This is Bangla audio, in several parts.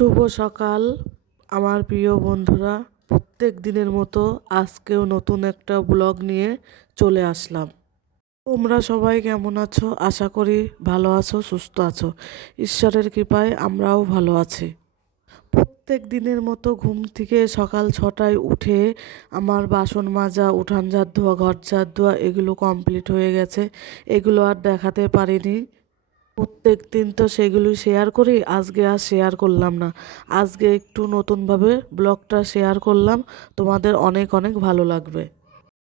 শুভ সকাল, আমার প্রিয় বন্ধুরা। প্রত্যেক দিনের মতো আজকেও নতুন একটা ব্লগ নিয়ে চলে আসলাম। তোমরা সবাই কেমন আছো? আশা করি ভালো আছো, সুস্থ আছো। ঈশ্বরের কৃপায় আমরাও ভালো আছি। প্রত্যেক দিনের মতো ঘুম থেকে সকাল ছটায় উঠে আমার বাসন মাজা উঠান ঝাড় ধোয়া ঘর ঝাড় ধোয়া এগুলো কমপ্লিট হয়ে গেছে। এগুলো আর দেখাতে পারিনি। প্রত্যেক দিন তো সেগুলি শেয়ার করি, আজকে আর শেয়ার করলাম না। আজকে একটু নতুনভাবে ব্লগটা শেয়ার করলাম, তোমাদের অনেক অনেক ভালো লাগবে।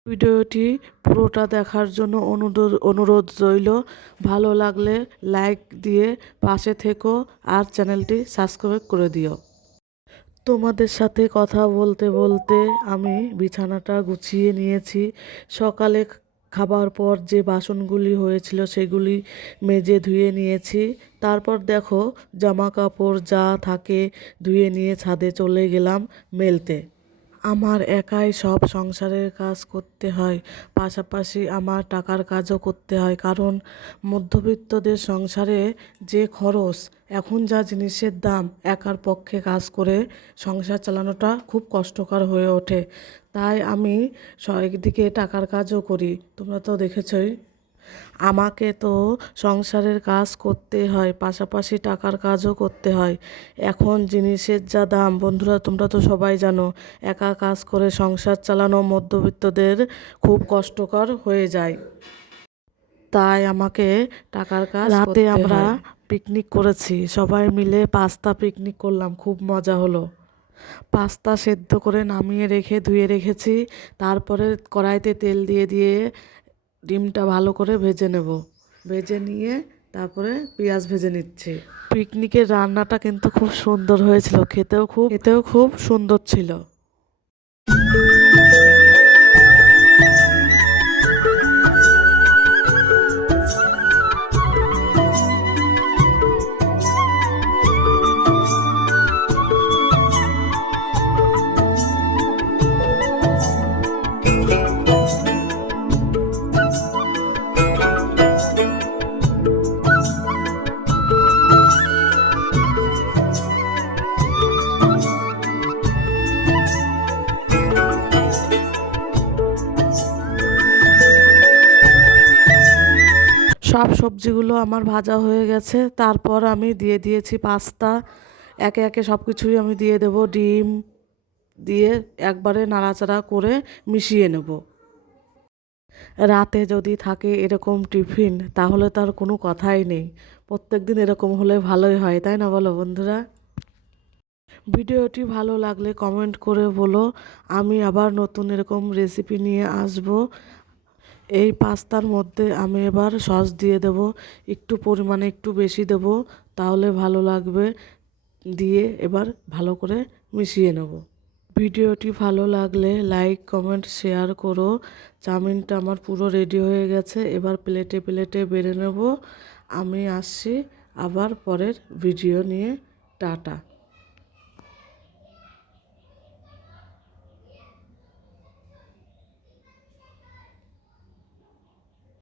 ভিডিওটি পুরোটা দেখার জন্য অনুরোধ অনুরোধ রইল, ভালো লাগলে লাইক দিয়ে পাশে থেকো আর চ্যানেলটি সাবস্ক্রাইব করে দিও। তোমাদের সাথে কথা বলতে বলতে আমি বিছানাটা গুছিয়ে নিয়েছি। সকালে খাবার পর যে বাসনগুলি হয়েছিল সেগুলি মেজে ধুয়ে নিয়েছি। তারপর দেখো জামা কাপড় যা থাকে ধুয়ে নিয়ে ছাদে চলে গেলাম মেলতে। আমার একাই সব সংসারের কাজ করতে হয়, পাশাপাশি আমার টাকার কাজও করতে হয়। কারণ মধ্যবিত্তদের সংসারে যে খরচ, এখন যা জিনিসের দাম, একার পক্ষে কাজ করে সংসার চালানোটা খুব কষ্টকর হয়ে ওঠে। তাই আমি একদিকে টাকার কাজও করি। তোমরা তো দেখেছই আমাকে তো সংসারের কাজ করতে হয় পাশাপাশি টাকার কাজও করতে হয়। এখন জিনিসের যা দাম বন্ধুরা তোমরা তো সবাই জানো একা কাজ করে সংসার চালানো মধ্যবিত্তদের খুব কষ্টকর হয়ে যায়। তাই আমাকে টাকার কাজ রাতে আমরা পিকনিক করেছি সবাই মিলে পাস্তা পিকনিক করলাম খুব মজা হলো। পাস্তা সেদ্ধ করে নামিয়ে রেখে ধুয়ে রেখেছি তারপরে কড়াইতে তেল দিয়ে দিয়ে ডিমটা ভালো করে ভেজে নেব। ভেজে নিয়ে তারপরে পেঁয়াজ ভেজে নিচ্ছি। পিকনিকের রান্নাটা কিন্তু খুব সুন্দর হয়েছিল। খেতেও খুব খেতেও খুব সুন্দর ছিল। সব সবজিগুলো আমার ভাজা হয়ে গেছে। তারপর আমি দিয়ে দিয়েছি পাস্তা। একে একে সব কিছুই আমি দিয়ে দেব, ডিম দিয়ে একবারে নাড়াচাড়া করে মিশিয়ে নেব। রাতে যদি থাকে এরকম টিফিন, তাহলে তার কোনো কথাই নেই। প্রত্যেক দিন এরকম হলে ভালোই হয়, তাই না বলো বন্ধুরা? ভিডিওটি ভালো লাগলে কমেন্ট করে বলো। আমি আবার নতুন এরকম রেসিপি নিয়ে আসব। এই পাস্তার মধ্যে আমি এবার সস দিয়ে দেব। একটু পরিমাণে একটু বেশি দেব, তাহলে ভালো লাগবে। দিয়ে এবার ভালো করে মিশিয়ে নেব। ভিডিওটি ভালো লাগলে লাইক, কমেন্ট, শেয়ার করো। চাউমিনটা আমার পুরো রেডি হয়ে গেছে, এবার প্লেটে প্লেটে বেড়ে নেব। আমি আসছি আবার পরের ভিডিও নিয়ে। টাটা।